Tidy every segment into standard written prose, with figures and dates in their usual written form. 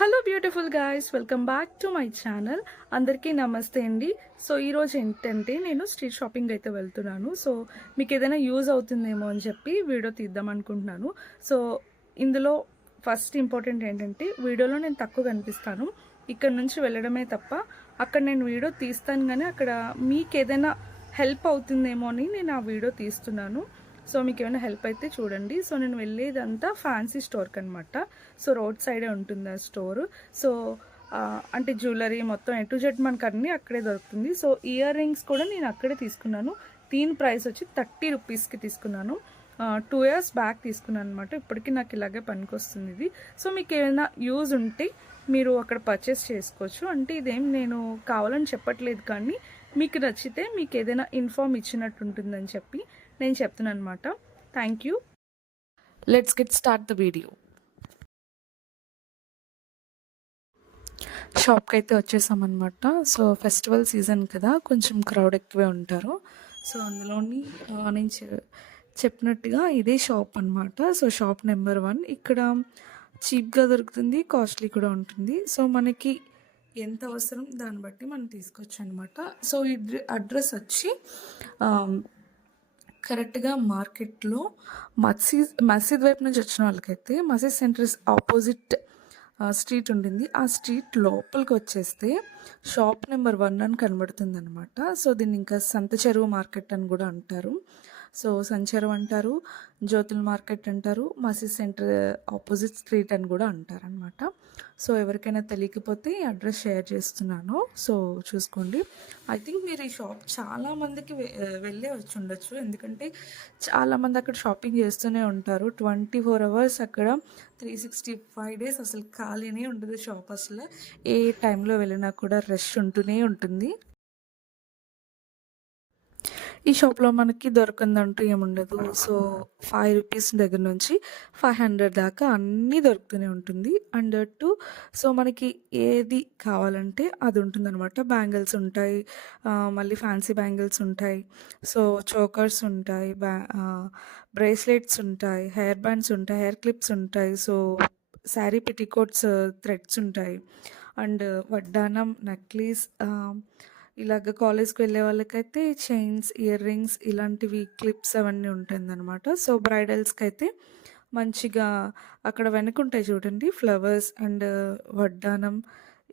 Hello beautiful guys, welcome back to my channel. అందరికీ నమస్తే అండి. సో ఈరోజు ఏంటంటే నేను స్ట్రీట్ షాపింగ్ అయితే వెళ్తున్నాను. సో మీకు ఏదైనా యూజ్ అవుతుందేమో అని చెప్పి వీడియో తీద్దాం అనుకుంటున్నాను. సో ఇందులో ఫస్ట్ ఇంపార్టెంట్ ఏంటంటే వీడియోలో నేను తక్కువ కనిపిస్తాను. ఇక్కడ నుంచి వెళ్ళడమే తప్ప అక్కడ నేను వీడియో తీస్తాను, కానీ అక్కడ మీకు ఏదైనా హెల్ప్ అవుతుందేమో అని నేను ఆ వీడియో తీస్తున్నాను. సో మీకు ఏమైనా హెల్ప్ అయితే చూడండి. సో నేను వెళ్ళేదంతా ఫ్యాన్సీ స్టోర్కి అనమాట. సో రోడ్ సైడే ఉంటుంది ఆ స్టోర్. సో అంటే జ్యువెలరీ మొత్తం ఎ టు జెడ్ మనకు అన్నీ అక్కడే దొరుకుతుంది. సో ఇయర్ రింగ్స్ కూడా నేను అక్కడే తీసుకున్నాను. దీని ప్రైస్ వచ్చి 30 రూపీస్కి తీసుకున్నాను. 2 ఇయర్స్ బ్యాక్ తీసుకున్నాను అనమాట. ఇప్పటికీ నాకు ఇలాగే పనికొస్తుంది ఇది. సో మీకు ఏమైనా యూజ్ ఉంటే మీరు అక్కడ పర్చేస్ చేసుకోవచ్చు. అంటే ఇదేం నేను కావాలని చెప్పట్లేదు, కానీ మీకు నచ్చితే మీకు ఏదైనా ఇన్ఫార్మ్ ఇచ్చినట్టు ఉంటుందని చెప్పి నేను చెప్తున్నాను అనమాట. Thank you. Let's get start the video. షాప్కి అయితే వచ్చేసామన్నమాట. సో ఫెస్టివల్ సీజన్ కదా, కొంచెం క్రౌడ్ ఎక్కువే ఉంటారు. సో అందులోని నేను చెప్పినట్టుగా ఇదే షాప్ అనమాట. So shop number 1. ఇక్కడ చీప్గా దొరుకుతుంది, కాస్ట్లీ కూడా ఉంటుంది. సో మనకి ఎంత అవసరం దాన్ని బట్టి మనం తీసుకోవచ్చు అనమాట. సో ఈ అడ్రస్ వచ్చి కరెక్ట్గా మార్కెట్లో మసీద్ వైపు నుంచి వచ్చిన వాళ్ళకైతే మసీద్ సెంటర్ ఆపోజిట్ స్ట్రీట్ ఉంటుంది. ఆ స్ట్రీట్ లోపలికి వచ్చేస్తే షాప్ నెంబర్ 1 అని కనబడుతుంది అనమాట. సో దీన్ని ఇంకా సంత చెరువు మార్కెట్ అని కూడా అంటారు. సో సంచెరువు అంటారు, జ్యోతుల మార్కెట్ అంటారు, మసీద్ సెంటర్ ఆపోజిట్ స్ట్రీట్ అని కూడా అంటారు అనమాట. సో ఎవరికైనా తెలియకపోతే అడ్రస్ షేర్ చేస్తున్నాను. సో చూసుకోండి. ఐ థింక్ మీరు ఈ షాప్ చాలామందికి వెళ్ళే వచ్చి ఉండొచ్చు, ఎందుకంటే చాలామంది అక్కడ షాపింగ్ చేస్తూనే ఉంటారు. 24 అవర్స్ అక్కడ 365 డేస్ అసలు ఖాళీనే ఉండదు షాప్. అసలు ఏ టైంలో వెళ్ళినా కూడా రష్ ఉంటూనే ఉంటుంది. ఈ షాప్లో మనకి దొరకందంటూ ఏముండదు. సో 5 రూపీస్ దగ్గర నుంచి 500 దాకా అన్నీ దొరుకుతూనే ఉంటుంది. అండ్ టు సో మనకి ఏది కావాలంటే అది ఉంటుందన్నమాట. బ్యాంగిల్స్ ఉంటాయి, మళ్ళీ ఫ్యాన్సీ బ్యాంగిల్స్ ఉంటాయి, సో చోకర్స్ ఉంటాయి, బ్రేస్లెట్స్ ఉంటాయి, హెయిర్ బ్యాండ్స్ ఉంటాయి, హెయిర్ క్లిప్స్ ఉంటాయి, సో శారీ పెట్టికోట్స్ థ్రెడ్స్ ఉంటాయి, అండ్ వడ్డానం, నెక్లెస్, ఇలాగ కాలేజ్కి వెళ్ళే వాళ్ళకైతే చైన్స్, ఇయర్ రింగ్స్, ఇలాంటివి క్లిప్స్ అవన్నీ ఉంటుందన్నమాట. సో బ్రైడల్స్కి అయితే మంచిగా అక్కడ వెనుకుంటాయి చూడండి ఫ్లవర్స్ అండ్ వడ్డానం.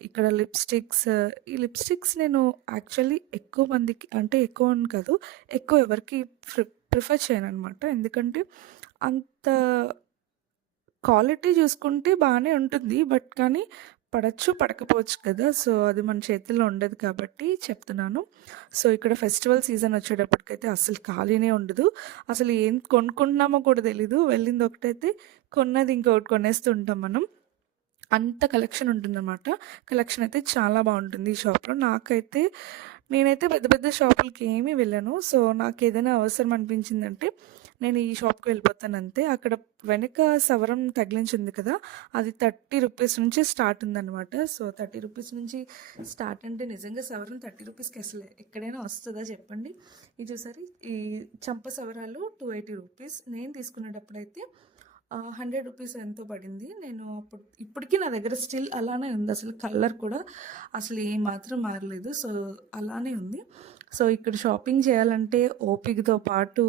ఇక్కడ లిప్స్టిక్స్. ఈ లిప్స్టిక్స్ నేను యాక్చువల్లీ ఎక్కువ మందికి, అంటే ఎక్కువ అని కాదు, ఎక్కువ ఎవరికి ప్రిఫర్ చేయను అనమాట. ఎందుకంటే అంత క్వాలిటీ చూసుకుంటే బాగానే ఉంటుంది, బట్ కానీ పడచ్చు పడకపోవచ్చు కదా. సో అది మన చేతుల్లో ఉండదు కాబట్టి చెప్తున్నాను. సో ఇక్కడ ఫెస్టివల్ సీజన్ వచ్చేటప్పటికైతే అసలు ఖాళీనే ఉండదు. అసలు ఏం కొనుక్కుంటున్నామో కూడా తెలీదు. వెళ్ళింది ఒకటైతే కొన్నది ఇంకొకటి కొనేస్తూ ఉంటాం మనం. అంత కలెక్షన్ ఉంటుందన్నమాట. కలెక్షన్ అయితే చాలా బాగుంటుంది ఈ షాప్లో. నేనైతే పెద్ద పెద్ద షాపులకి ఏమీ వెళ్ళను. సో నాకు ఏదైనా అవసరం అనిపించిందంటే నేను ఈ షాప్కి వెళ్ళిపోతాను అంతే. అక్కడ వెనక సవరం తగిలించింది కదా, అది 30 రూపీస్ నుంచి స్టార్ట్ ఉందన్నమాట. సో 30 రూపీస్ నుంచి స్టార్ట్ అంటే నిజంగా సవరం 30 రూపీస్కి అసలు ఎక్కడైనా వస్తుందా చెప్పండి. ఇది చూసారి, ఈ చంప సవరాలు 280 రూపీస్. నేను తీసుకునేటప్పుడైతే 100 రూపీస్ ఎంతో పడింది. నేను ఇప్పటికీ నా దగ్గర స్టిల్ అలానే ఉంది. అసలు కలర్ కూడా అసలు ఏమాత్రం మారలేదు. సో అలానే ఉంది. సో ఇక్కడ షాపింగ్ చేయాలంటే ఓపికతో పాటు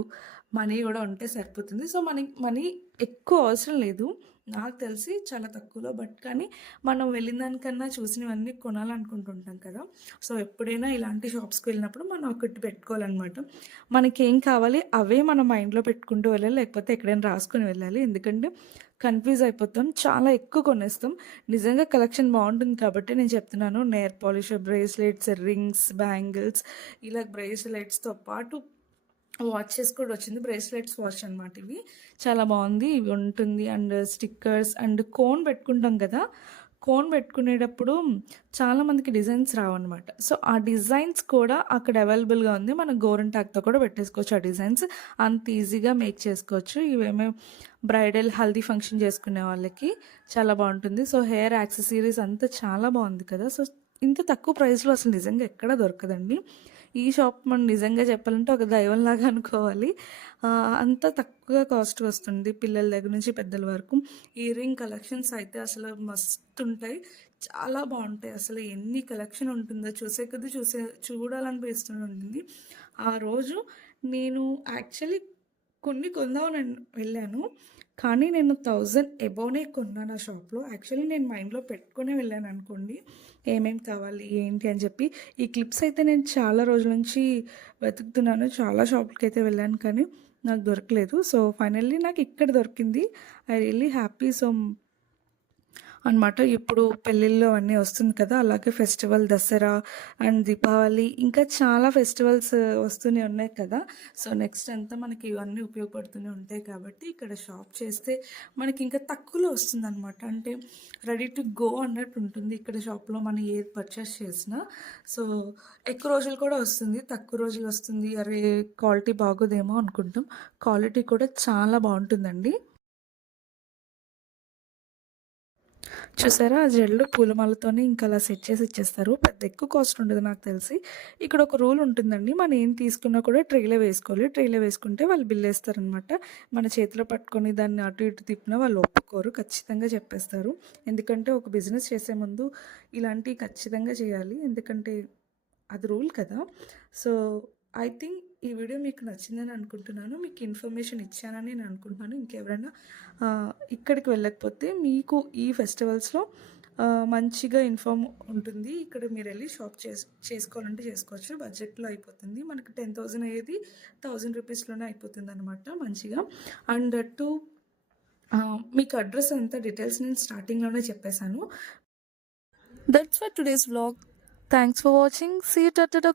మనీ కూడా ఉంటే సరిపోతుంది. సో మనీ ఎక్కువ అవసరం లేదు, నాకు తెలిసి చాలా తక్కువలో. బట్ కానీ మనం వెళ్ళిన దానికన్నా చూసినవన్నీ కొనాలనుకుంటుంటాం కదా. సో ఎప్పుడైనా ఇలాంటి షాప్స్కి వెళ్ళినప్పుడు మనం ఒకటి పెట్టుకోవాలన్నమాట. మనకి ఏం కావాలి అవే మనం మైండ్లో పెట్టుకుంటూ వెళ్ళాలి, లేకపోతే ఎక్కడైనా రాసుకొని వెళ్ళాలి. ఎందుకంటే కన్ఫ్యూజ్ అయిపోతాం, చాలా ఎక్కువ కొనేస్తాం. నిజంగా కలెక్షన్ బాగుంటుంది కాబట్టి నేను చెప్తున్నాను. Nail polish, bracelets, rings, bangles, ఇలా బ్రేస్లెట్స్తో పాటు వాచెస్ కూడా వచ్చింది. బ్రేస్లెట్స్ వాచ్ అనమాట. ఇవి చాలా బాగుంది, ఇవి ఉంటుంది. అండ్ స్టిక్కర్స్ అండ్ కోన్ పెట్టుకుంటాం కదా, కోన్ పెట్టుకునేటప్పుడు చాలామందికి డిజైన్స్ రావన్నమాట. సో ఆ డిజైన్స్ కూడా అక్కడ అవైలబుల్గా ఉంది. మనం గోరింటాక్తో కూడా పెట్టేసుకోవచ్చు. ఆ డిజైన్స్ అంత ఈజీగా మేక్ చేసుకోవచ్చు. ఇవేమో బ్రైడల్ హల్దీ ఫంక్షన్ చేసుకునే వాళ్ళకి చాలా బాగుంటుంది. సో హెయిర్ యాక్సెసరీస్ అంతా చాలా బాగుంది కదా. సో ఇంత తక్కువ ప్రైస్లో అసలు నిజంగా ఎక్కడ దొరకదండి. ఈ షాప్ మనం నిజంగా చెప్పాలంటే ఒక దైవంలాగా అనుకోవాలి. అంత తక్కువ కాస్ట్ వస్తుంది పిల్లల దగ్గర నుంచి పెద్దల వరకు. ఇయర్ రింగ్ కలెక్షన్స్ అయితే అసలు మస్తుంటాయి. చాలా బావుంటాయి. అసలు ఎన్ని కలెక్షన్ ఉంటుందో చూసే కొద్దీ చూడాలనిపిస్తూ ఉంటుంది. ఆ రోజు నేను యాక్చువల్లీ కొన్ని కొందామని వెళ్ళాను. కానీ నేను 1000 అబోవ్‌నే కొన్నాను ఆ షాప్‌లో. యాక్చువల్లీ నేను మైండ్‌లో పెట్టుకొనే వెళ్ళాననుకోండి. ఏమేం కావాలి, ఏంటి అని చెప్పి. ఈ క్లిప్స్ అయితే నేను చాలా రోజుల నుంచి వెతుకుతున్నాను. చాలా షాపులకైతే వెళ్ళాను కానీ నాకు దొరకలేదు. సో, ఫైనల్లీ నాకు ఇక్కడ దొరికింది. I really happy. సో అనమాట. ఇప్పుడు పెళ్ళిళ్ళు అన్నీ వస్తుంది కదా! అలాగే ఫెస్టివల్ దసరా అండ్ దీపావళి ఇంకా చాలా ఫెస్టివల్స్ వస్తూనే ఉన్నాయి కదా! సో, నెక్స్ట్ అంతా మనకి ఇవన్నీ ఉపయోగపడుతూనే ఉంటాయి కాబట్టి ఇక్కడ షాప్ చేస్తే మనకి ఇంకా తక్కువలో వస్తుందనమాట. అంటే రెడీ టు గో అన్నట్టు ఉంటుంది ఇక్కడ షాప్‌లో మనం ఏది పర్చేస్ చేసినా. సో, ఎక్కువ రోజులు కూడా వస్తుంది. తక్కువ రోజులు వస్తుంది. అరే! క్వాలిటీ బాగోదేమో అనుకుంటాం. క్వాలిటీ కూడా చాలా బావుంటుందండి. చూసారా? ఆ జడలు పూలమాలతోని ఇంకా అలా సెట్ చేసి ఇచ్చేస్తారు. పెద్ద ఎక్కువ కాస్ట్ ఉండదు నాకు తెలిసి. ఇక్కడ ఒక రూల్ ఉంటుందండి. మనం ఏం తీసుకున్నా కూడా ట్రేలో వేసుకోవాలి. ట్రేలో వేసుకుంటే వాళ్ళు బిల్లేస్తారనమాట. మన చేతిలో పట్టుకొని దాన్ని అటు ఇటు తిప్పినా వాళ్ళు ఒప్పుకోరు. ఖచ్చితంగా చెప్పేస్తారు. ఎందుకంటే ఒక బిజినెస్ చేసే ముందు ఇలాంటివి ఖచ్చితంగా చేయాలి. ఎందుకంటే అది రూల్ కదా! సో, ఐ థింక్ ఈ వీడియో మీకు నచ్చిందని అనుకుంటున్నాను. మీకు ఇన్ఫర్మేషన్ ఇచ్చానని నేను అనుకుంటున్నాను. ఇంకెవరైనా ఇక్కడికి వెళ్ళకపోతే మీకు ఈ ఫెస్టివల్స్‌లో మంచిగా ఇన్ఫార్మ్ ఉంటుంది. ఇక్కడ మీరెళ్ళి షాప్ చేసుకోవాలంటే చేసుకోవచ్చు. బడ్జెట్‌లో అయిపోతుంది. మనకి 10,000 అయ్యేది 1000 రూపీస్‌లోనే అయిపోతుందనమాట మంచిగా. అండ్ దట్ టూ మీకు అడ్రెస్ అంతా డీటెయిల్స్ నేను స్టార్టింగ్‌లోనే చెప్పేసాను. That's for today's vlog. Thanks for watching. See you tata.